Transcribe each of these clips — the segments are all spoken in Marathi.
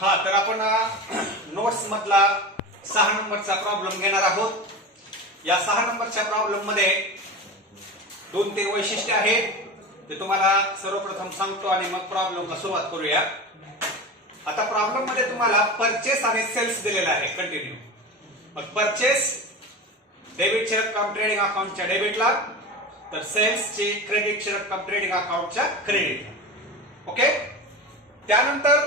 हा तर आपण नोट्स मधला 6 नंबरचा प्रॉब्लेम घेणार आहोत. या 6 नंबरच्या प्रॉब्लेम मध्ये 2-3 वैशिष्ट्ये आहेत ते तुम्हाला सर्वप्रथम सांगतो आणि मग प्रॉब्लेमला सुरुवात करूया. आता प्रॉब्लेम मध्ये तुम्हाला परचेस आणि सेल्स दिलेला आहे कंटिन्यू. मग परचेस डेबिटची रक्कम ट्रेडिंग अकाउंटच्या डेबिटला, तर सेल्सची क्रेडिटची रक्कम ट्रेडिंग अकाउंटच्या क्रेडिट. ओके. त्यानंतर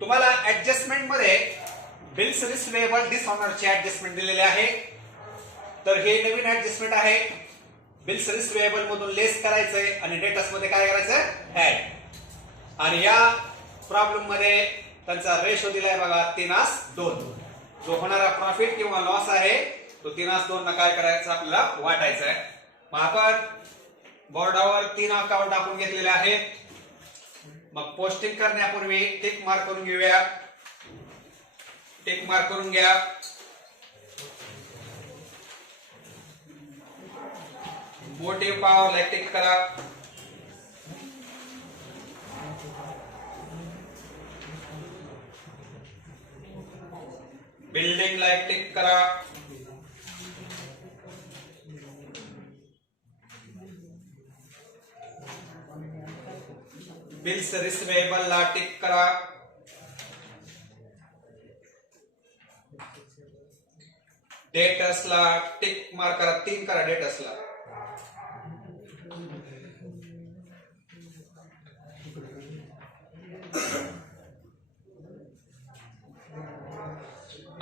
तुम्हाला ऍडजस्टमेंट मध्ये बिल्स रिसिवेबल डिसऑनरची ऍडजस्टमेंट दिलेले आहे. तर हे नवीन ऍडजस्टमेंट आहे. बिल्स रिसिवेबल मधून लेस करायचंय आणि डेटर्स मध्ये काय करायचंय ऍड. आणि या प्रॉब्लेम मध्ये त्यांचा रेशो दिलाय बघा 3:2. जो होणारा प्रॉफिट किंवा लॉस आहे तो 3:2 ना काय करायचं आपल्याला वाटायचा आहे. मग आपण बोर्डावर 3 अकाउंट आपण घेतलेले आहेत. मग पोस्टिंग करण्यापूर्वी टिक मार्क करून घेऊया. टिक मार्क करून घ्या. मोटिव्ह पॉवरला टिक करा. बिल्डिंगला टिक करा. बिल्स रिसिवेबल ला टिक करा. डेटर्स ला टिक मार्क करा. 3 करा डेटर्स ला.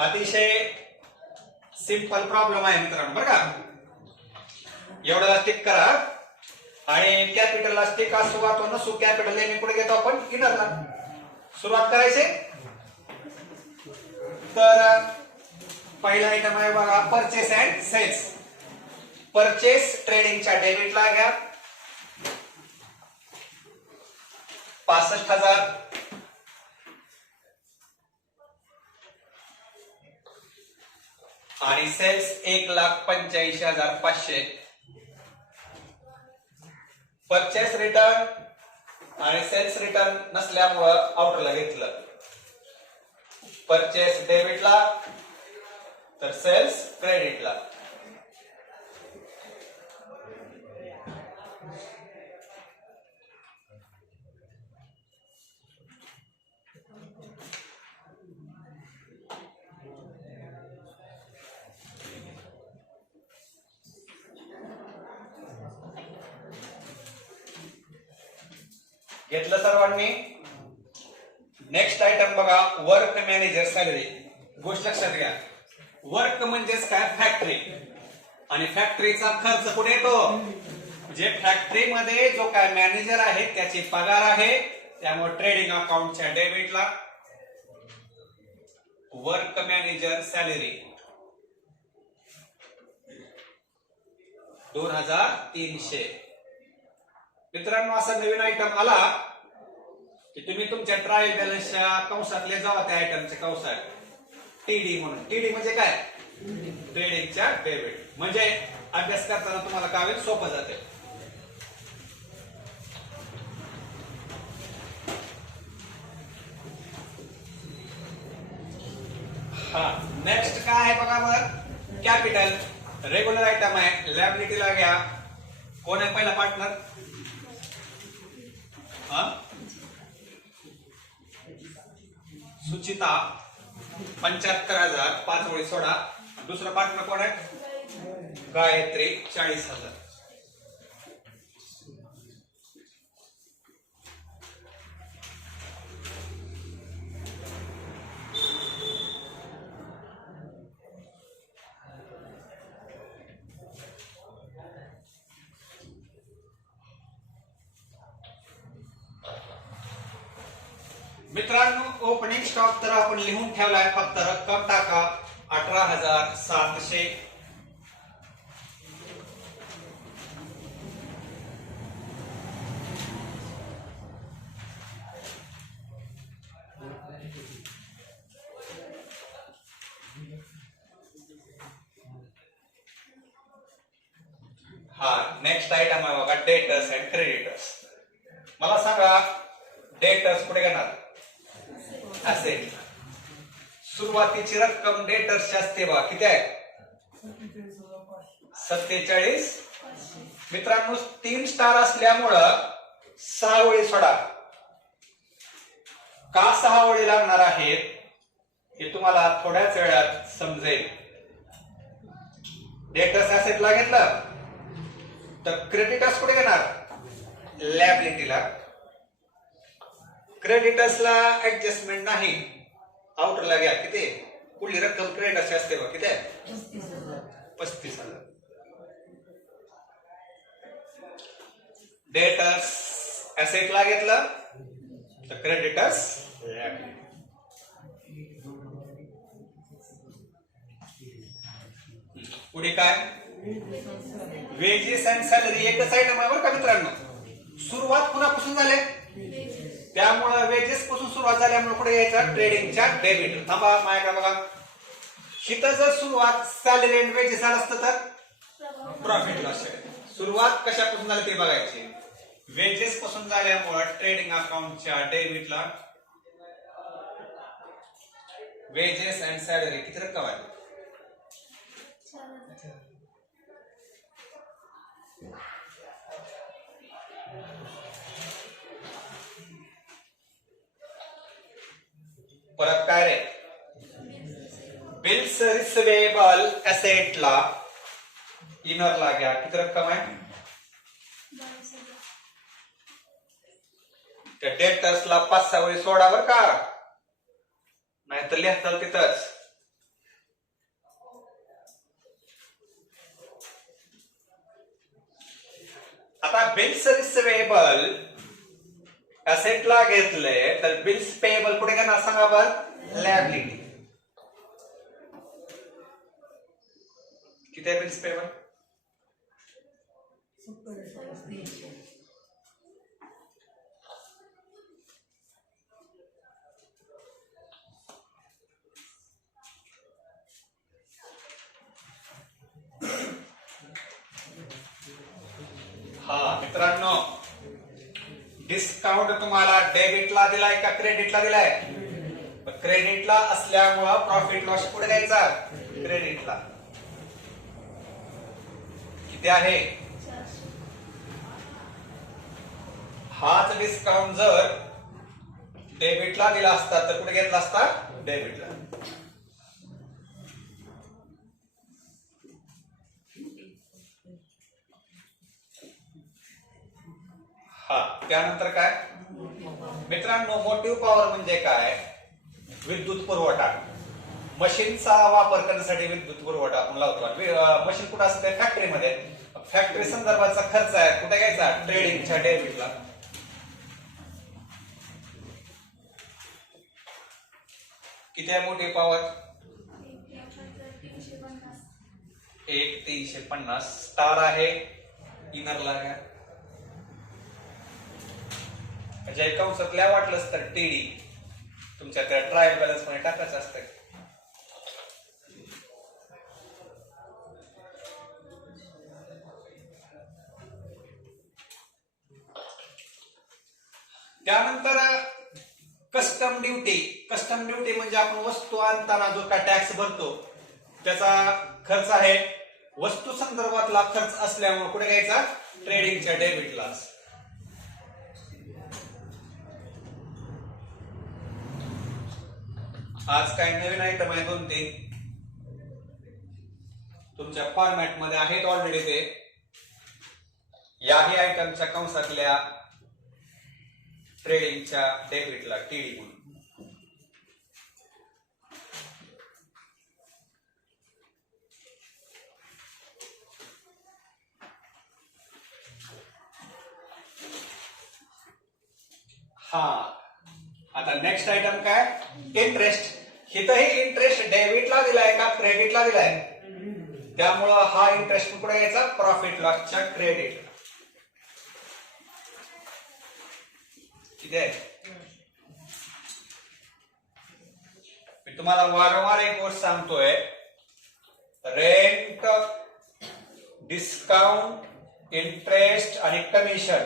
अतिशय सिंपल प्रॉब्लेम आहे मित्रांनो बरं का. एवढ्याला टिक करा आणि कॅपिटलला टिक असो वा नसो कॅपिटल एम पुढे घेतो आपण इनरला. सुरुवात करायची. तर पहिला आयटम आहे बघा परचेस अँड सेल्स. परचेस ट्रेडिंगच्या डेबिटला घ्या 65,000. आणि सेल्स 1,85,500. परचेस रिटर्न आणि सेल्स रिटर्न नसल्यामुळं आउटरला घेतलं. परचेस डेबिटला तर सेल्स क्रेडिटला. घेतलं सर्वांनी. नेक्स्ट आयटम बघा वर्क मॅनेजर सॅलरी. गोष्ट लक्षात घ्या. वर्क म्हणजेच काय फॅक्टरी. आणि फॅक्टरीचा खर्च कुठे येतो. जे फॅक्टरीमध्ये जो काय मॅनेजर आहे त्याची पगार आहे. त्यामुळे ट्रेडिंग अकाउंटच्या डेबिटला वर्क मॅनेजर सॅलरी 2,300. मित्रांनो असा नवीन आयटम आला की तुम्ही तुमच्या ट्रायल बॅलन्सच्या कंसातले जावा त्या आयटमच्या कंसात टीडी म्हणून. टीडी म्हणजे काय ट्रेडिंगच्या डेबिट. म्हणजे अभ्यास करताना तुम्हाला काय होईल सोपं जाते. हा नेक्स्ट काय आहे बघा. बघ कॅपिटल रेग्युलर आयटम आहे. लायबिलिटीला घ्या. कोण आहे पहिला पार्टनर. सुचिता 75,000. 5 वेळी सोडा. दुसरा पार्टनर कोण आहे गायत्री 40,000. मित्रांनो ओपनिंग स्टॉक तर आपण लिहून ठेवलाय. फक्त रक्कम टाका 18,700. हा नेक्स्ट आयटम आहे बघा डेटर्स अँड क्रेडिटर्स. मला सांगा डेटर्स कुठे घेणार असेल. सुरुवातीची रक्कम डेटर्सची असते बा, किती आहे? 47. मित्रांनो 3 स्टार असल्यामुळं 6 वेळी सोडा. का 6 वेळी लागणार आहेत हे तुम्हाला थोड्याच वेळात समजेल. डेटर्स ऍसेटला घेतलं तर क्रेडिटर्स कुठे घेणार? लॅबिलिटीला. क्रेडिटर्सला ऍडजस्टमेंट नाही, आउटरला घ्या. किती? पुढली रक्कम क्रेडिटर्सची असते बघ, किती आहे? 35,000. डेटर्स ऍसेटला घेतलं तर क्रेडिटर्स लॅबिलिटी. पुढे काय? वेजेस अँड सॅलरी एकच आयटम आहे बरं का मित्रांनो. सुरुवात कुणापासून झाले? त्यामुळे वेजेस पासून सुरुवात झाल्यामुळे पुढे यायचा ट्रेडिंगच्या डेबिट. थांबा माझ्याकडे बघा. इथं जर सुरुवात सॅलरी अँड वेजेस असतं तर प्रॉफिट लॉस. सुरुवात कशापासून झाली ते बघायचे. वेजेस पासून झाल्यामुळे ट्रेडिंग अकाउंटच्या डेबिटला वेजेस अँड सॅलरी किती रक्कम आहे? परत काय रे? बिल्स रिसिवेबल असेटला इनरला घ्या, किती रक्कम आहे? त्या डेटर्सला 5-6 वेळी सोडा बर का, नाही तर लिहताल तिथंच. आता बिल्स रिसिवेबल असेटला घेतले तर बिल्स पेएबल कुठे घेणार सांगा बर? लॅबिलिटी. किती आहे बिल्स पेएबल? हा मित्रांनो, डिस्काउंट तुम्हाला डेबिटला दिलाय का क्रेडिटला दिलाय? क्रेडिटला असल्यामुळं प्रॉफिट लॉस कुठे द्यायचा? क्रेडिटला. किती आहे? हाच डिस्काउंट जर डेबिटला दिला असता तर कुठे घेतला असता? डेबिटला. हा, त्यानंतर काय मित्रांनो? मोटिव्ह पॉवर म्हणजे काय? विद्युत पुरवठा. मशीनचा वापर करण्यासाठी विद्युत पुरवठा आपण लावतो. मशीन कुठं असते? फॅक्टरीमध्ये. फॅक्टरी संदर्भाचा खर्च आहे कुठे घ्यायचा? ट्रेडिंगच्या डेबिटला. किती आहे मोटिव्ह पॉवर? 1,350. स्टार आहे, इनरला घ्या. म्हणजे कंसातल्या वाटलंच तर टीडी तुमच्या त्या ट्रायल बॅलन्स मध्ये टाकायचं असतं. त्यानंतर कस्टम ड्युटी. कस्टम ड्युटी म्हणजे आपण वस्तू आणताना जो का टॅक्स भरतो त्याचा खर्च आहे. वस्तू संदर्भातला खर्च असल्यामुळे कुठे घ्यायचा? ट्रेडिंगच्या डेबिटला. आज काय नवीन आयटम आहे 2-3 तुमच्या फॉर्मॅट मध्ये आहेत ऑलरेडी. ते याही आयटमच्या कंसातल्या ट्रेडिंगच्या डेबिटला टीडी म्हणून. हा, आता नेक्स्ट आयटम काय? इंटरेस्ट. इथंही इंटरेस्ट डेबिटला दिलाय का क्रेडिटला दिलाय? त्यामुळं हा इंटरेस्ट कुठे यायचा? प्रॉफिट लॉसच्या क्रेडिट. किती आहे? मी तुम्हाला वारंवार एक गोष्ट सांगतोय, रेंट, डिस्काउंट, इंटरेस्ट आणि कमिशन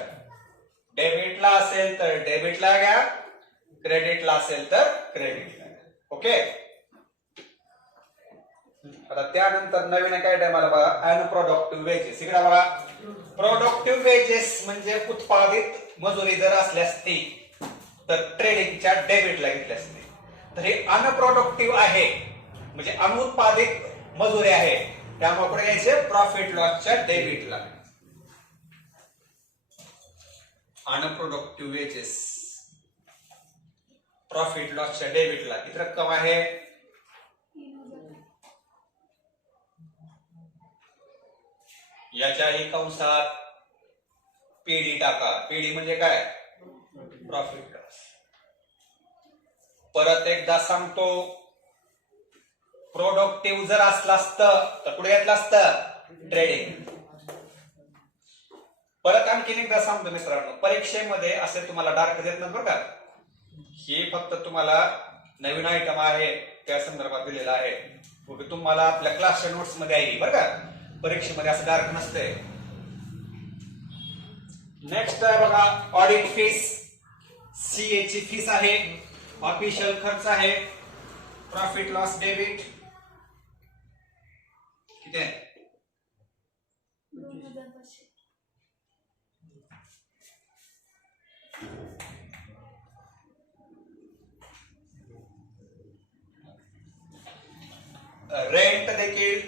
डेबिटला असेल तर डेबिटला घ्या, क्रेडिटला असेल तर क्रेडिटला. ओके. आता त्यानंतर नवीन काय आहे मला बघा, अनप्रोडक्टिव्ह वेजेस. इकडे बघा, प्रोडक्टिव्ह वेजेस म्हणजे उत्पादित मजुरी जर असली असती तर ट्रेडिंगच्या डेबिटला घेतली असते. तर हे अनप्रोडक्टिव्ह आहे म्हणजे अनुत्पादित मजुरी आहे, त्यामुळे पुढे घ्यायचे प्रॉफिट लॉसच्या डेबिटला. अनप्रोडक्टिव्ह वेजेस प्रॉफिट लॉसच्या डेबिटला. किती रक्कम आहे? याच्याही कंसात पीडी टाका. पीडी म्हणजे काय? Profit loss. परत एकदा सांगतो, प्रोडक्टिव्ह जर असलं असतं तर पुढे येतलं असतं ट्रेडिंग. परत आणखीन एकदा सांगतो मित्रांनो, परीक्षेमध्ये असे तुम्हाला डार्क देत नाही बरं का. हे फक्त तुम्हाला नवीन आयटम आहे त्या संदर्भात दिलेला आहे. तुम्हाला आपल्या क्लासच्या नोट्स मध्ये आहे बरं का. परीक्षेमध्ये असं डार्क नसते. नेक्स्ट आहे बघा, ऑडिट फीस. सीए ची फीस आहे, ऑफिशियल खर्च आहे, प्रॉफिट लॉस डेबिट किती आहे? रेंट देखील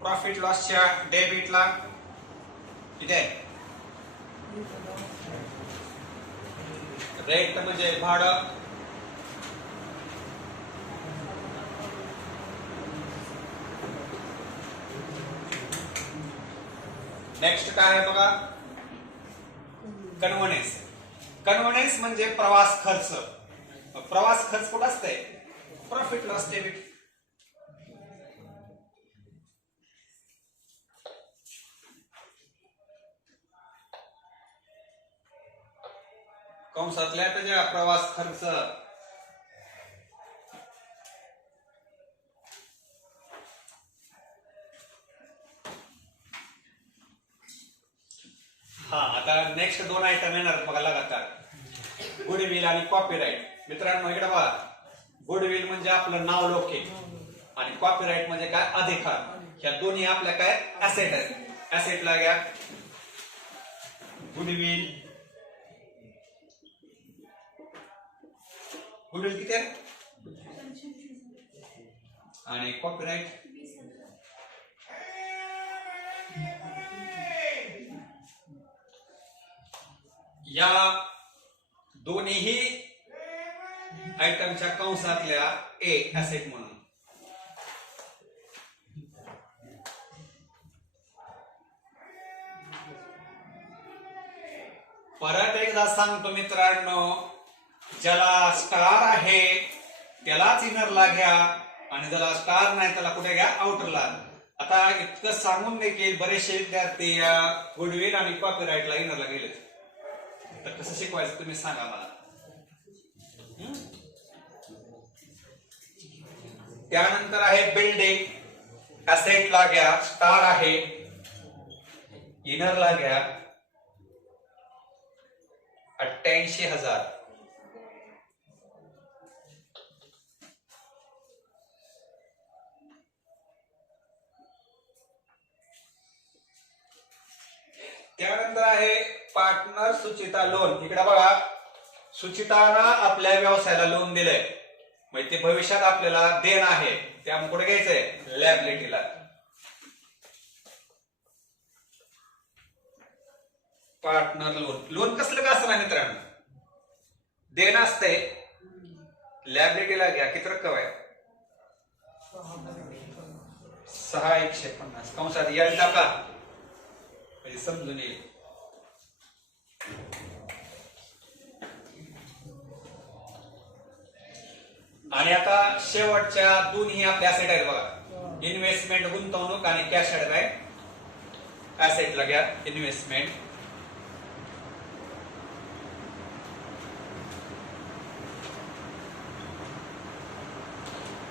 प्रॉफिट लॉसच्या डेबिटला किती आहे? रेंट म्हणजे भाडं. नेक्स्ट काय आहे बघा, कन्व्हनियन्स. कन्व्हनियन्स म्हणजे प्रवास खर्च. प्रवास खर्च कुठं असतंय? Profit loss debit. कंसातल्या त्याच्या प्रवास खर्च. हा, आता नेक्स्ट दोन आयटम येणार बघा लगातार, गुडविल आणि कॉपीराइट. मित्रांनो इकडे बघा, गुडविल म्हणजे आपलं नाव लौकिक आणि कॉपीराइट म्हणजे काय? अधिकार. ह्या दोन्ही आपल्या काय? ऍसेट आहेत. ऍसेटला घ्या गुडविल. गुडविल किती आहे? आणि कॉपीराइट या दोन्हीही आयटमच्या कंसातल्या ए ऍसेट म्हणून. परत एकदा सांगतो मित्रांनो, ज्याला स्टार आहे त्यालाच इनरला घ्या आणि ज्याला स्टार नाही त्याला कुठे घ्या? आउटरला. आता इतकं सांगून देखील बरेचसे विद्यार्थी या गुडविल आणि कॉपीराइटला इनरला गेले. तर कसं शिकवायचं तुम्ही सांगा मला. त्यानंतर आहे बिल्डिंग. ऍसेटला घ्या स्टार आहे, इनरला घ्या 88,000. त्यानंतर आहे पार्टनर सुचिता लोन. इकडे बघा, सुचितानं आपल्या व्यवसायाला लोन दिलंय म्हणजे ते भविष्यात आपल्याला देणं आहे, त्यामुळे कुठे घ्यायचंय? लायबिलिटीला. Partner loan. लोन कसलं का असं नाही मित्रांनो, देणं असतंय. लायबिलिटीला घ्या. किती रक्कम आहे? 6,150 कंसात या टाका म्हणजे समजून येईल. आणि आता शेवटच्या दोन्ही आपल्या ऍसेट आहेत बघा, इन्व्हेस्टमेंट गुंतवणूक आणि कॅश ऍडव्हान्स. ऍसेटला घ्या इन्व्हेस्टमेंट.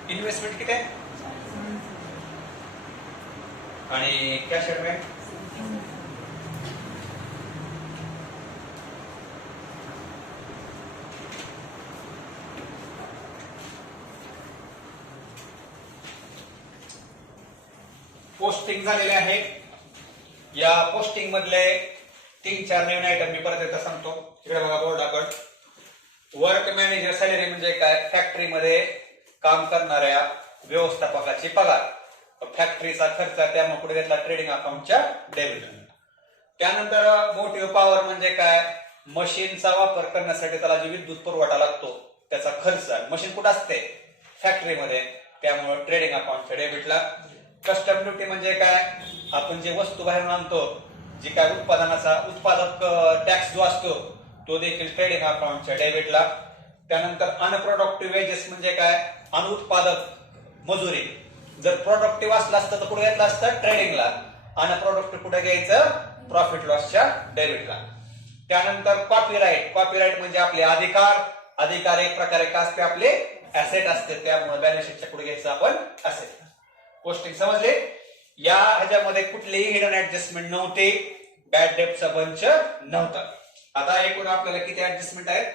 इन्व्हेस्टमेंट किती आहे आणि कॅश ऍडव्हान्स पोस्टिंग झालेले आहेत। या पोस्टिंग मधले 3-4 नवीन आयटम मी परत एकदा सांगतो। इकडे बघा बोर्डाकडे, वर्क मॅनेजर सॅलरी म्हणजे काय, फॅक्टरीमध्ये काम करणाऱ्या व्यवस्थापकाची पगार, फॅक्टरीचा खर्च, त्यामुळे पुढे घेतला ट्रेडिंग अकाउंटच्या डेबिट। त्यानंतर मोटिव्ह पॉवर म्हणजे काय, मशीनचा वापर करण्यासाठी त्याला जे विद्युत पुरवठा लागतो त्याचा खर्च, मशीन कुठं असते, फॅक्टरीमध्ये, त्यामुळे ट्रेडिंग अकाउंटच्या डेबिटला। कस्टम ड्युटी म्हणजे काय, आपण जे वस्तू बाहेरून आणतो, जी काय उत्पादक टॅक्स जो असतो तो देखील ट्रेडिंग अकाउंटच्या डेबिटला। त्यानंतर अनप्रोडक्टिव्ह वेजेस म्हणजे काय, अनुत्पादक मजुरी, जर प्रोडक्टिव्ह असलं असतं तर कुठे घेतलं असतं, ट्रेडिंगला, अनप्रोडक्टिव्ह कुठे घ्यायचं, प्रॉफिट लॉसच्या डेबिटला। त्यानंतर कॉपीराइट म्हणजे आपले अधिकार एक प्रकारे काय असते, आपले ऍसेट असते, त्यामुळे बॅलन्स शीटच्या पुढे घ्यायचं आपण ऍसेट। पोस्टिंग समजले। या ह्याच्यामध्ये कुठलेही हिडन ऍडजस्टमेंट नव्हते, बॅड डेब्टचा बंच नव्हता। आता एकूण आपल्याला किती ऍडजस्टमेंट आहेत,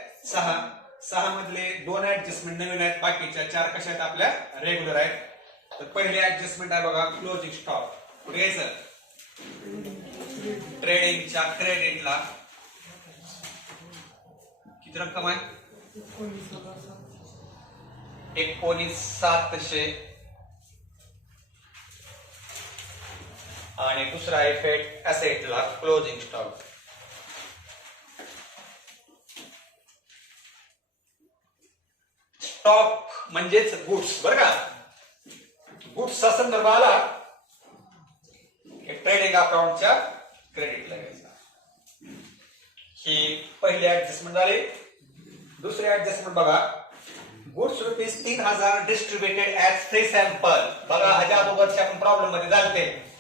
6 मधले 2 ऍडजस्टमेंट नवीन आहेत, बाकीच्या 4 कशा आहेत, आपल्या रेग्युलर आहेत। तर पहिले ऍडजस्टमेंट आहे बघा, क्लोजिंग स्टॉक कुठे घ्यायचं, ट्रेडिंगच्या क्रेडिटला किती रक्कम आहे, 19,700। आणि दुसरा इफेक्ट ऍसेटला क्लोजिंग स्टॉक, स्टॉक म्हणजेच गुड्स बरं का, गुड्सचा संदर्भ आला ट्रेडिंग अकाउंटच्या क्रेडिटला घ्यायचा। ही पहिली ऍडजस्टमेंट झाली। दुसरी ऍडजस्टमेंट बघा, goods ₹3,000 distributed as free sample. बघा ह्याच्या अगोदरच्या आपण प्रॉब्लेम मध्ये झालते।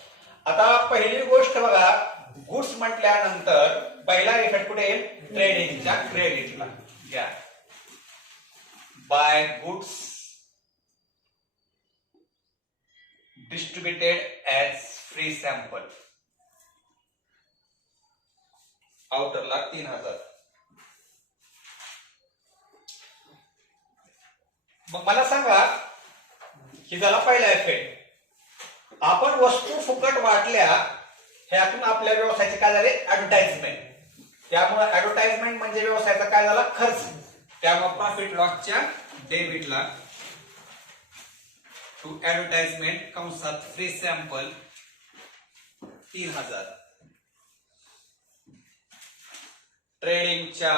आता पहिली गोष्ट बघा, गुड्स म्हटल्यानंतर पहिला इफेक्ट कुठे येईल, ट्रेडिंगच्या क्रेडिटला घ्या, by goods distributed as free sample, आउटरला 3,000। मग मला सांगा, ही झाला पहिला इफेक्ट, आपण वस्तू फुकट वाटल्या, ह्यातून आपल्या व्यवसायाचे काय झाले, ऍडव्हर्टाइजमेंट, त्यामुळे ऍडव्हर्टाइजमेंट म्हणजे व्यवसायाचा काय झाला, खर्च, त्यामुळे प्रॉफिट लॉसच्या डेबिटला टू ऍडव्हर्टाइजमेंट कंसात फ्री सॅम्पल 3,000, ट्रेडिंगच्या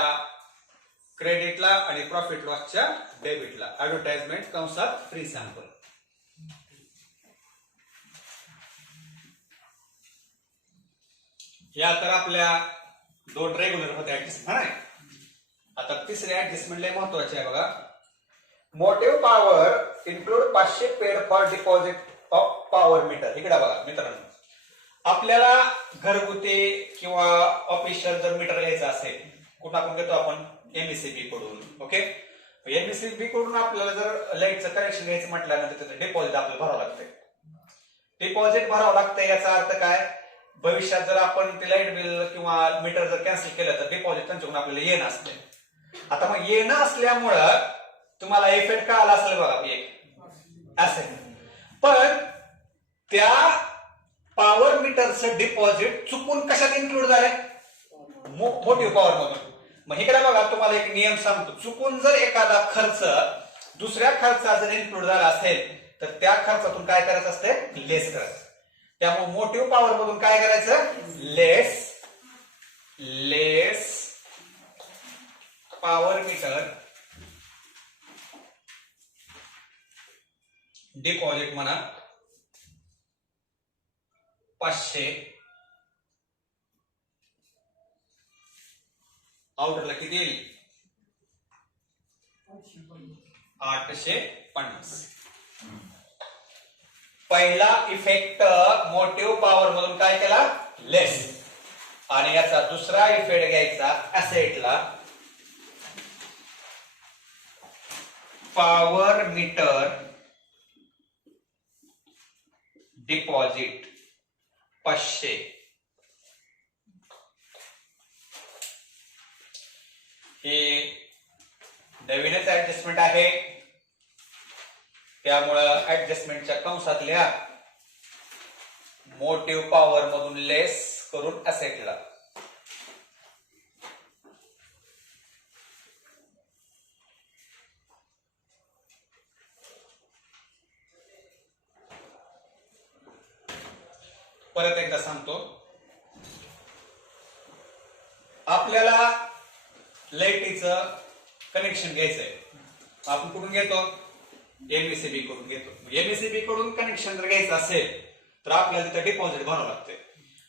क्रेडिटला आणि प्रॉफिट लॉसच्या डेबिटला ऍडव्हर्टाइजमेंट कंसात फ्री सॅम्पल। या तर आपल्या 2 रेग्युलर होत्या ऍडजस्टमेंट। आता तिसरी ऍडजस्टमेंट लय महत्वाची आहे बघा, motive power include 500 paid for deposit of power meter. इकडे बघा मित्रांनो, आपल्याला घरगुती किंवा ऑफिशियल जर मीटर घ्यायचं असेल, कुठून घेतो आपण, एमएससीबी कडून, ओके, एमएससीबी कडून आपल्याला जर लाईटचं कनेक्शन घ्यायचं म्हटल्यानंतर त्याचं डिपॉझिट आपल्याला भरावं लागतंय। डिपॉझिट भरावं लागतंय याचा अर्थ काय, भविष्यात जर आपण ते लाईट बिल किंवा मीटर जर कॅन्सल केलं तर डिपॉझिट त्यांच्याकडून आपल्याला येणं असते। आता मग येणं असल्यामुळं तुम्हाला इफेक्ट का आला असेल बघा, एक असेल, पण त्या पॉवर मीटरचं डिपॉझिट चुकून कशात इन्क्लूड झालंय, मोटिव्ह पॉवर मधून। मग इकडे बघा, तुम्हाला एक नियम सांगतो, चुकून जर एखादा खर्च दुसऱ्या खर्चात जर इन्क्लूड झाला असेल तर त्या खर्चातून काय करायचं असते, लेस करायचं। त्यामुळे मोटिव्ह पॉवर मधून काय करायचं, लेस पॉवर मीटर डिपॉझिट म्हणा 500, आउटरला किती येईल, 850। पहिला इफेक्ट मोटिव्ह पॉवर मधून काय केला, लेस, आणि याचा दुसरा इफेक्ट घ्यायचा ऍसेटला, पॉवर मीटर डिपॉझिट 500। हे नवीनच ऍडजस्टमेंट आहे, त्यामुळं ऍडजस्टमेंटच्या कंसात लिहा मोटिव्ह पॉवर मधून लेस करून असेटला. परत एकदा सांगतो, आपल्याला लाईटीचं कनेक्शन घ्यायचंय. आपण कुठून घेतो? एमएससीबी कडून घेतो. एमएससीबी कडून कनेक्शन जर घ्यायचं असेल तर आपल्याला तिथं डिपॉझिट भरावं लागते.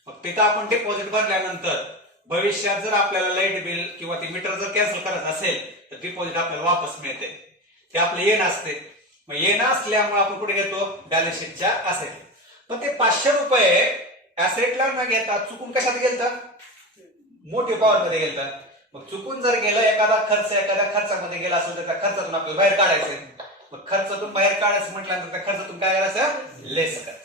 मग तिथं आपण डिपॉझिट भरल्यानंतर भविष्यात जर आपल्याला लाईट बिल किंवा ती मीटर जर कॅन्सल करायचं असेल तर डिपॉझिट आपल्याला वापस मिळते. ते आपलं येणं असते. मग येणं असल्यामुळे आपण कुठे घेतो? बॅलन्स शीटच्या असेट. पण ते 500 रुपये ऍसेटला न घेता चुकून कशात गेलं? मोठे पॉवर मध्ये गेलं. मग चुकून जर गेलं एखादा खर्चामध्ये गेला असेल तर त्या खर्चातून आपल्याला बाहेर काढायचं. मग खर्चातून बाहेर काढायचं म्हटल्यानंतर त्या खर्चातून काय करायचं? लेस करायचं.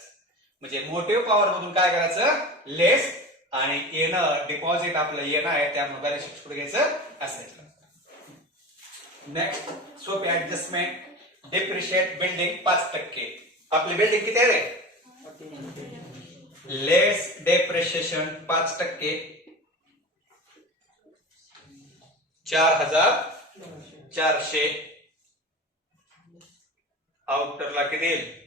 म्हणजे मोटिव्ह पॉवर मधून काय करायचं? लेस. आणि येणं डिपॉझिट आपलं येणं आहे त्यामुळे बॅलन्स शीट पुढे घ्यायचं असेटला. नेक्स्ट सोपी ऍडजस्टमेंट. Depreciate building 5%. आपली बिल्डिंग किती आहे रे? लेस डेप्रिशिएशन 5%. 4400. आउटरला किती येईल?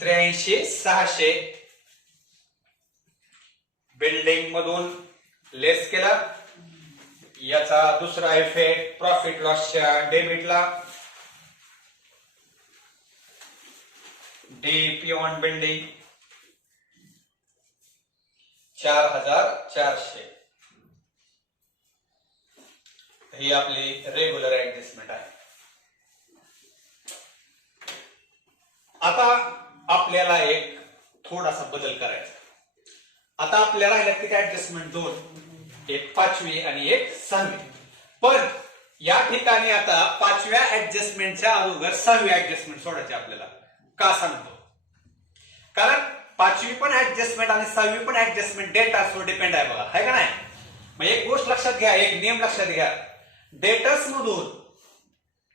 83,600. बिल्डिंग मधून लेस केला. याचा दुसरा इफेक्ट प्रॉफिट लॉसच्या डेबिटला. DP on building 4400. ही आपली रेग्युलर ऍडजस्टमेंट आहे. आता आपल्याला एक थोडासा बदल करायचा. आता आपल्याला राहिल्यात किती ऍडजस्टमेंट? 2. एक 5वी आणि एक 6वी. पण या ठिकाणी आता 5व्या ऍडजस्टमेंटच्या अगोदर 6वी ऍडजस्टमेंट सोडायची आपल्याला. का सांगतो? कारण 5वी पण ऍडजस्टमेंट आणि 6वी पण ऍडजस्टमेंट डेटासवर डिपेंड आहे बघा, आहे का नाही? मग एक गोष्ट लक्षात घ्या, एक नियम लक्षात घ्या. डेटर्स मधून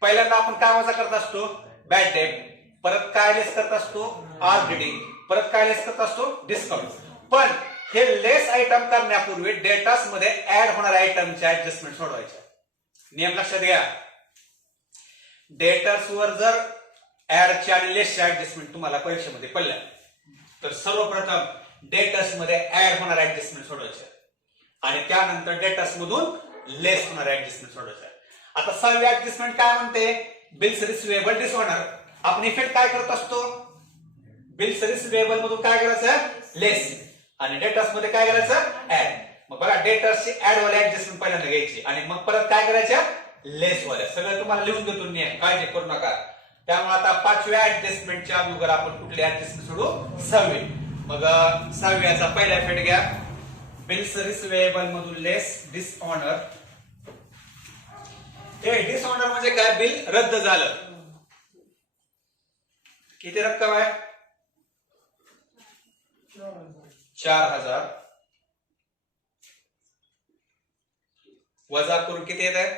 पहिल्यांदा आपण काय वजा करत असतो? Bad debt. परत काय लेस करत असतो? आरडीडी. परत काय लेस करत असतो? डिस्काउंट. पण हे लेस आयटम करण्यापूर्वी डेटास मध्ये ऍड होणाऱ्या आयटमचे ऍडजस्टमेंट सोडवायचे. नियम लक्षात घ्या. डेटर्स वर जर ऍडचे आणि लेसचे ऍडजस्टमेंट तुम्हाला परीक्षेमध्ये पडल्या तर सर्वप्रथम डेटर्स मध्ये ऍड होणारे ऍडजस्टमेंट सोडवायचे आणि त्यानंतर डेटर्स मधून लेस होणारे ऍडजस्टमेंट सोडवायचे. आता 6वी ऍडजस्टमेंट काय म्हणते? Bills receivable disorder. आपण इफेक्ट काय करत असतो? बिल्स रिसिवेबल मधून काय करायचं? लेस. आणि डेटर्स मध्ये काय करायचं? ऍड. मग बघा डेटर्सची ऍड वाले ऍडजस्टमेंट पहिल्यांदा घ्यायची आणि मग परत काय करायचं? लेस वाले. सगळं तुम्हाला लिहून देतो नियम, काळजी करू नका. त्यामुळे आता 5व्या ऍडजस्टमेंटच्या अगोदर आपण कुठली ऍडजस्टमेंट सोडू? 6वी. मग 6व्याचा पहिला इफेक्ट घ्या. बिल्स रिसिवेबल मधून लेस डिसऑनर. हे डिसऑनर म्हणजे काय? बिल रद्द झालं. किती रक्कम आहे? 4000. वजा करून किती येत आहे?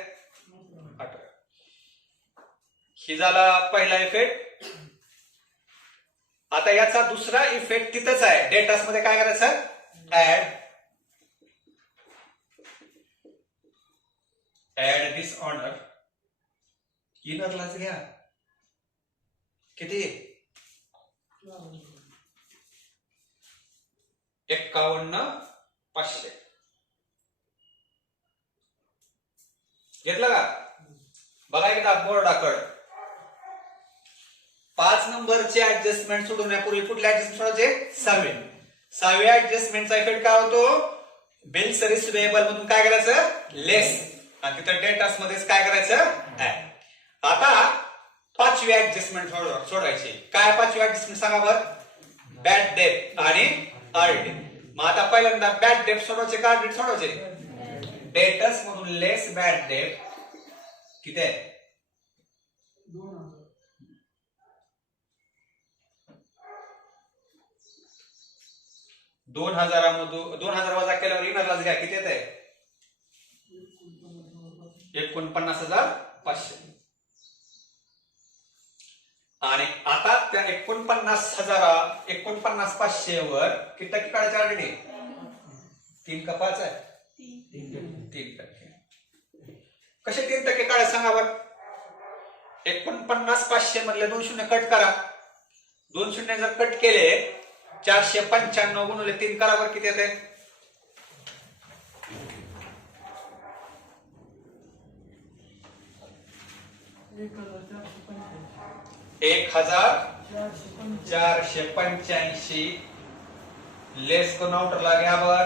18. ही झाला पहिला इफेक्ट. आता याचा दुसरा इफेक्ट तिथंच आहे. डेटास मध्ये काय करायचं? Add dishonour. इनरलाच घ्या. किती? 51,500. घेतलं का? बघा एकदा बोर्डाकड. 5 नंबरचे ऍडजस्टमेंट सोडवण्यापूर्वी कुठले ऍडजस्टमेंट सोडायचे? 6वे. 6व्या ऍडजस्टमेंटचा इफेक्ट काय होतो? बिल्स रिसिवेबल मधून काय करायचं? लेस. आणि तिथं डेटास मध्येच काय करायचं? ऍड. आता 5वी ऍडजस्टमेंट सोडवायची. काय 5वी ऍडजस्टमेंट सांगा बरं? बॅड डेट आणि आरडी. मग आता पहिल्यांदा बॅड डेट सोडवायचे का आरडी सोडवायचे? डेटर्स मधून लेस बॅड डेट किती आहे? 2000 मधून 2000 वजा केल्यावर इनरलाच घ्या. किती येत आहे? 49,500. आणि आता त्या 49,500 वर किती टक्के काढायचे ऑलरेडी 3 का 5 आहे 3%. कसे 3% काढायचे सांगा बरं. 49,500 मधले 2 शून्य कट करा. 2 शून्य जर कट केले 495 गुणिले 3 करा बरं किती येते. 1485 लेस को आउटरला घ्या बर.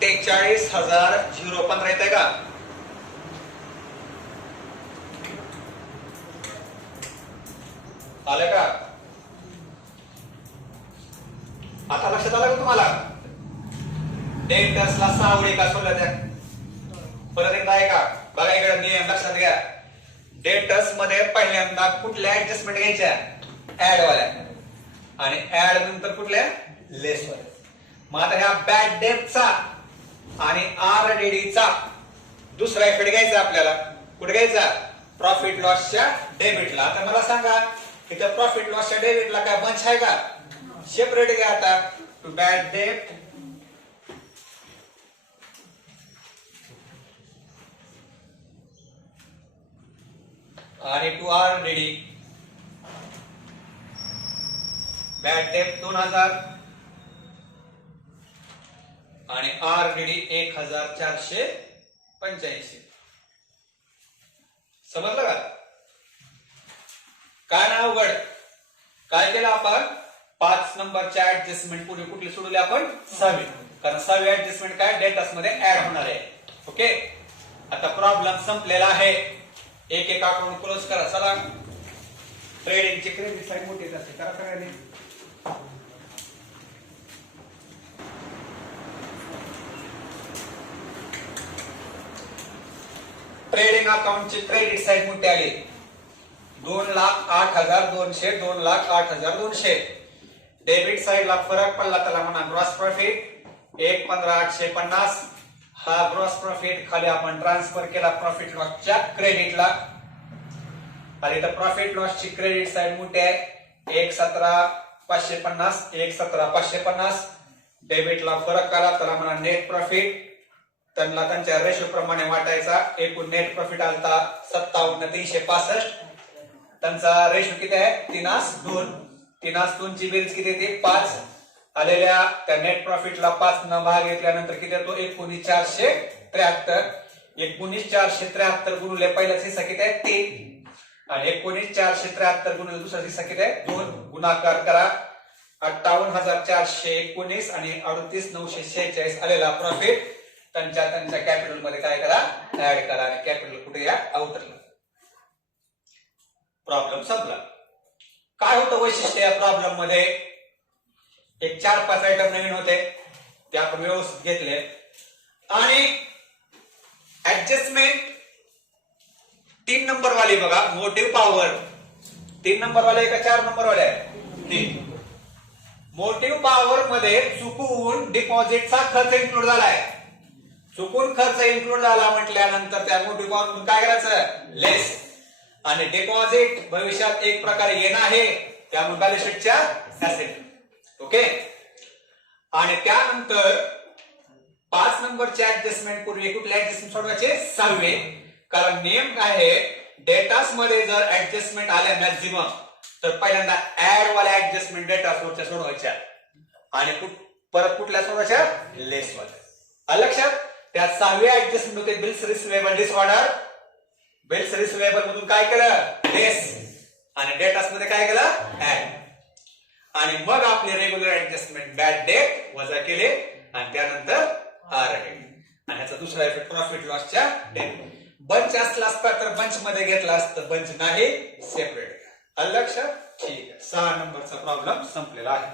$48,015 येते का. आलं का. आता लक्षात आलं का तुम्हाला. डेल्टसला 6 वडी का सोडल्या त्या. परत एकदा आहे का बघा इकडे नियम लक्षात घ्या. डेल्टस मध्ये पहिल्यांदा कुठल्या ऍडजस्टमेंट घ्यायच्या ऍड वाल्या आणि ऍड नंतर कुठल्या लेस वाल्या. मग आता ह्या बॅड डेटचा आणि आरडीडीचा दुसरा इफेक्ट घ्यायचा आपल्याला. कुठे घ्यायचा प्रॉफिट लॉसच्या डेबिटला. आता मला सांगा इथं प्रॉफिट लॉसच्या डेबिटला काय बंच आहे का. सेपरेट घ्या आता. टू बॅड डेट आणि टू आरडीडी. बॅड डेट 2000 आणि आरडीडी 1485. समजलं का. काय ना अवघड. काय केलं आपण 5 नंबरच्या ऍडजस्टमेंट पूर्वी कुठली सोडवली आपण 6वी. कारण 6वी ऍडजस्टमेंट काय डेटास मध्ये ऍड होणार आहे. ओके आता प्रॉब्लेम संपलेला आहे. एक एक अकाउंट क्लोज करा. चला ट्रेडिंगची क्रेडिट साईड मोठी असते करा सगळ्यांनी. ट्रेडिंग अकाउंटची क्रेडिट साईड मोठी आली 2,08,200 2,08,200. डेबिट साईडला फरक पडला त्याला म्हणा ग्रॉस प्रॉफिट 1,15,850. हा ग्रॉस प्रॉफिट खाली आपण ट्रान्सफर केला प्रॉफिट लॉसच्या क्रेडिटला. आणि इथं प्रॉफिट लॉसची क्रेडिट साईड मोठी आहे 1,17,550 1,17,550. डेबिटला फरक आला त्याला म्हणा नेट प्रॉफिट. त्यांना त्यांच्या रेशो प्रमाणे वाटायचा. एकूण नेट प्रॉफिट आलता 57,365. त्यांचा रेशो किती आहे 3:2. 3:2 ची बेरीज किती येते 5. आलेल्या त्या नेट प्रॉफिटला 5 न भाग घेतल्यानंतर किती येतो 19,473. 19,473 गुणिले पहिलाच हिस्सा किती आहे 3 आणि 19,473 गुणिले दुसरा हिस्सा किती आहे 2. गुणाकार करा 58,419 आणि 38,946 आलेला प्रॉफिट त्यांच्या कॅपिटल मध्ये काय करा ऍड करा. आणि कॅपिटल कुठे या आउटरला. प्रॉब्लेम संपला. काय होतं वैशिष्ट्य या प्रॉब्लेम मध्ये. एक 4-5 आयटम नवीन होते ते आपण व्यवस्थित घेतले. आणि ऍडजस्टमेंट 3 नंबर वाली बघा. मोटिव्ह पॉवर 3 नंबर वाले का 4 नंबर वाले 3. मोटिव्ह पॉवर मध्ये चुकून डिपॉझिटचा खर्च इन्क्लूड झालाय. चुकून खर्च इन्क्लूड झाला म्हटल्यानंतर त्या मोटिव्ह पॉवर मधून काय करायचं लेस. आणि डिपॉझिट भविष्यात एक प्रकारे येणं आहे त्यामुळे बॅलन्स शीटच्या ऍसेट. ओके आणि त्यानंतर 5 नंबरच्या ऍडजस्टमेंट पूर्वी कुठले ऍडजस्टमेंट सोडवायचे 6वे. कारण नियम काय आहे डेटास मध्ये जर ऍडजस्टमेंट आल्या मॅक्झिमम तर पहिल्यांदा ऍड वाल्या ऍडजस्टमेंट डेटास वरच्या सोडवायच्या आणि परत कुठल्या सोडवायच्या लेस वाल्या. लक्षात त्यात 6वे ऍडजस्टमेंट होते bills receivable disorder. Bills receivable मधून काय केलं लेस आणि डेटास मध्ये काय केलं ऍड. आणि मग आपले रेग्युलर ऍडजस्टमेंट बॅड डेट वजा केले आणि त्यानंतर आरडीडी. आणि ह्याचा दुसरा इफेक्ट प्रॉफिट लॉसच्या डेट. बंच असला असता तर बंच मध्ये घेतला असतं. बंच नाही सेपरेट. लक्षात ठीक आहे. 6 नंबरचा प्रॉब्लेम संपलेला आहे.